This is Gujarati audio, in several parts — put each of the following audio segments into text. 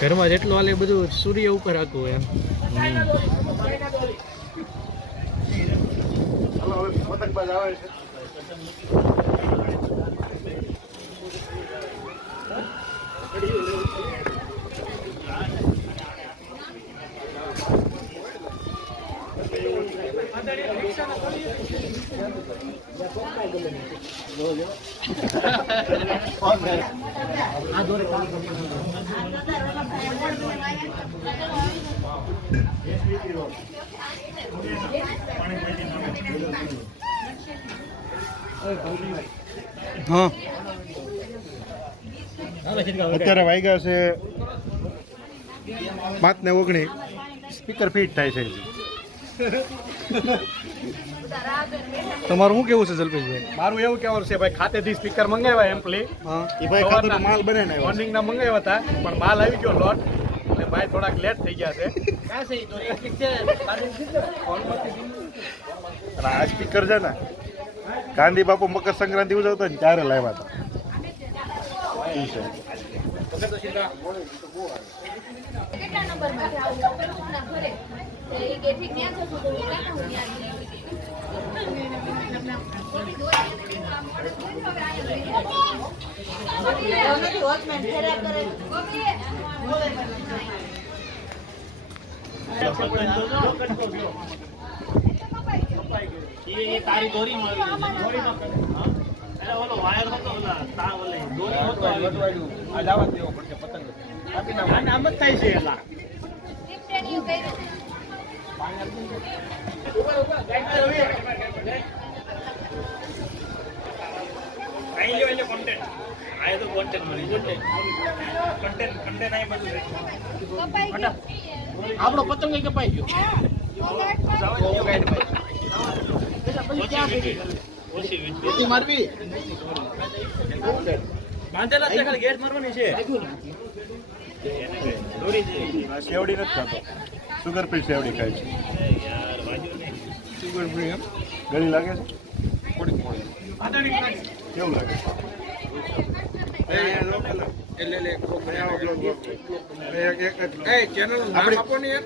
ઘરમાં જેટલું હાલે બધું સૂર્ય ઉપર રાખવું એમ. હા અત્યારે વાગ્યા છે 5:19. સ્પીકર ફિટ થાય છે. તમારું શું કેવું છે જલ્પેશભાઈ? મારું એવું કહેવાનું છે ભાઈ, ખાતેથી સ્પીકર મંગાવ્યા એમ્પલી હા એ ભાઈ ખાતર માલ બને ને મોર્નિંગના મંગાવ્યા હતા, પણ માલ આવી ગયો લોટ એટલે ભાઈ થોડાક લેટ થઈ ગયા છે. અને આ સ્પીકર છે ને ગાંધી બાપુ મકર સંક્રાંતિ ઉજવતા ને ત્યારે લાવ્યા હતા. તારી દોરી ઓલો વાયર હતો દોરી હતો આ જવા દેવો પડશે પતંગ આમ જ થાય છે. એલા આપણો પતંગ કપાઈ ગયો. શેવડી નથી ખાતો, સુગર ફ્રી શેવડી ખાય છે. સુગર ફ્રી એમ ગળી લાગે છે થોડી કેવું લાગે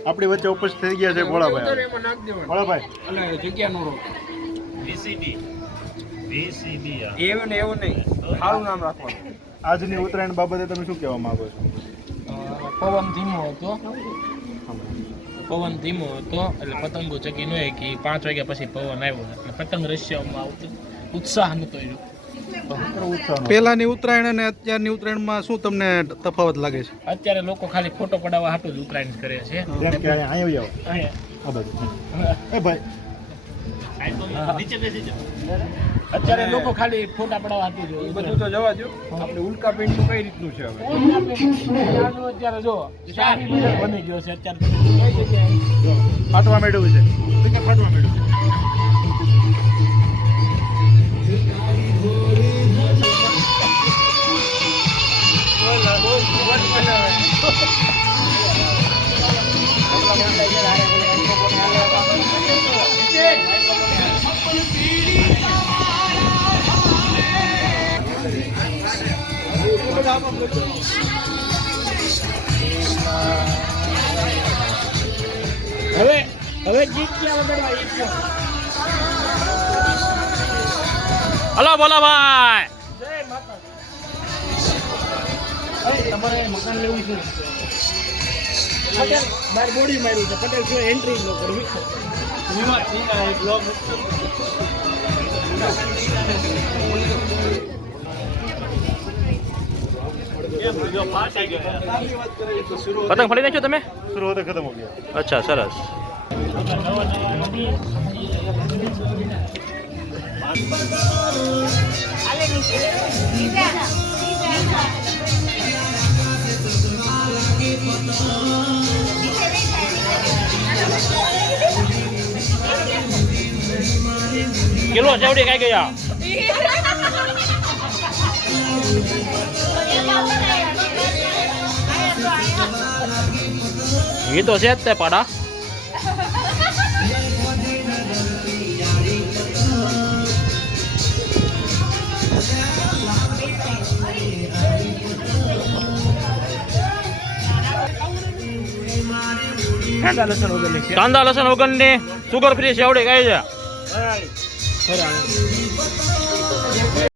આપણી વચ્ચે ઉપસ્થિત થઈ ગયા છે ભોળાભાઈ. ભોળાભાઈ જગ્યા નો એવું ને એવું નહીં, સારું નામ રાખવાનું. આજની ઉત્તરાયણ બાબતે તમે શું કહેવા માંગો છો? પવન ધીમો હતો એટલે પતંગો ચગી ન કે 5 વાગ્યા પછી પવન આવ્યો એટલે પતંગ રશિયામાં ઉત્સાહ નતો. પહેલાની ઉત્તરાયણ અને અત્યારની ઉત્તરાયણમાં શું તમને તફાવત લાગે છે? અત્યારે લોકો ખાલી ફોટો પડાવવા હાટું જ ઉત્તરાયણ કરે છે. જેમ કે અહીંયા આવો આ બાજુ એ ભાઈ અત્યારે લોકો ખાલી ફોટા પડાવવા હાટું જ બધું તો જવા દો. આપણે ઉલ્કા પિંડ નું કઈ રીતનું છે હવે? અત્યારે જો શાહી બની ગયો છે અત્યારે ફાટવા માંડ્યું છે. ફાટવા માંડ્યું છે. હવે ગીત ક્યાં વગાડવા? હલો બોલા ભાઈ, જય માતાજી. તમારે મકાન લેવું છે? પટેલ બાર બોડી માર્યું છે. પટેલ શું એન્ટ્રી ન કરવી? પતંગ ફરી નાખ્યો તમે? શરૂ હોતે ખતમ હો ગયા. અચ્છા સરસ. કિલો ચેવડી કઈ ગયા? એ તો છે જ તે પાડા. કાંદા લસણ વગરની છે. કાંદા લસણ વગરની સુગર ફ્રી સેવડી કઈ છે બરાબર.